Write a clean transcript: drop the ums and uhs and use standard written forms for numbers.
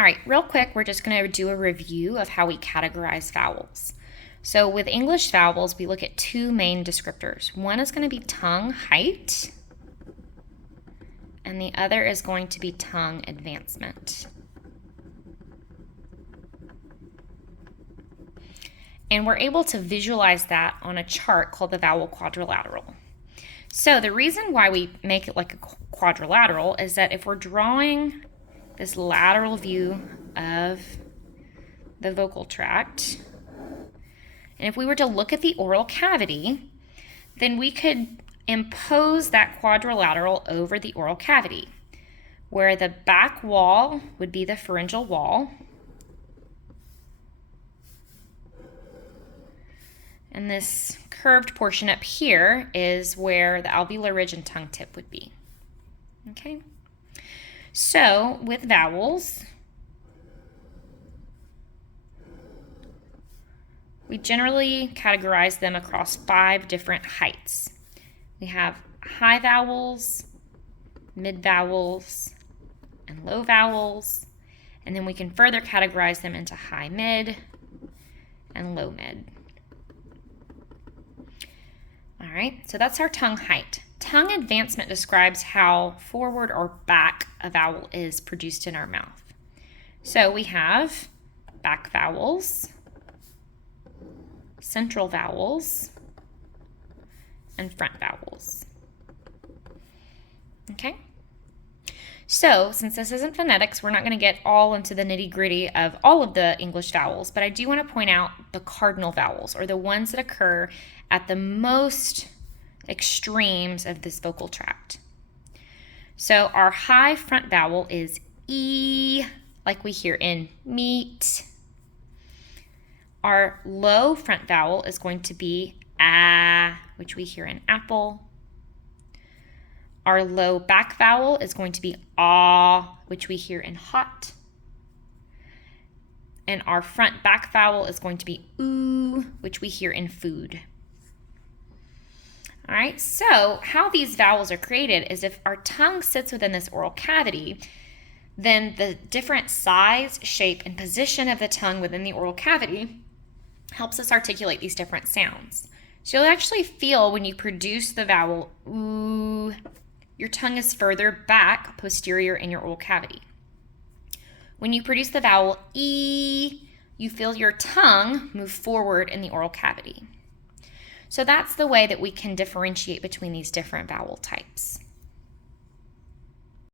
All right, real quick, we're just going to do a review of how we categorize vowels. So with English vowels, we look at two main descriptors. One is going to be tongue height, and the other is going to be tongue advancement. And we're able to visualize that on a chart called the Vowel Quadrilateral. So the reason why we make it like a quadrilateral is that if we're drawing this lateral view of the vocal tract, and if we were to look at the oral cavity, then we could impose that quadrilateral over the oral cavity, where the back wall would be the pharyngeal wall, and this curved portion up here is where the alveolar ridge and tongue tip would be. Okay? So, with vowels, we generally categorize them across 5 different heights. We have high vowels, mid vowels, and low vowels, and then we can further categorize them into high mid and low mid. All right, so that's our tongue height. Tongue advancement describes how forward or back a vowel is produced in our mouth. So we have back vowels, central vowels, and front vowels. Okay? So, since this isn't phonetics, we're not going to get all into the nitty-gritty of all of the English vowels, but I do want to point out the cardinal vowels, or the ones that occur at the most extremes of this vocal tract. So our high front vowel is E, like we hear in meat. Our low front vowel is going to be A, which we hear in apple. Our low back vowel is going to be Ah, which we hear in hot. And our front back vowel is going to be Oo, which we hear in food. All right, so how these vowels are created is if our tongue sits within this oral cavity, then the different size, shape, and position of the tongue within the oral cavity helps us articulate these different sounds. So you'll actually feel when you produce the vowel oo, your tongue is further back, posterior in your oral cavity. When you produce the vowel E, you feel your tongue move forward in the oral cavity. So that's the way that we can differentiate between these different vowel types.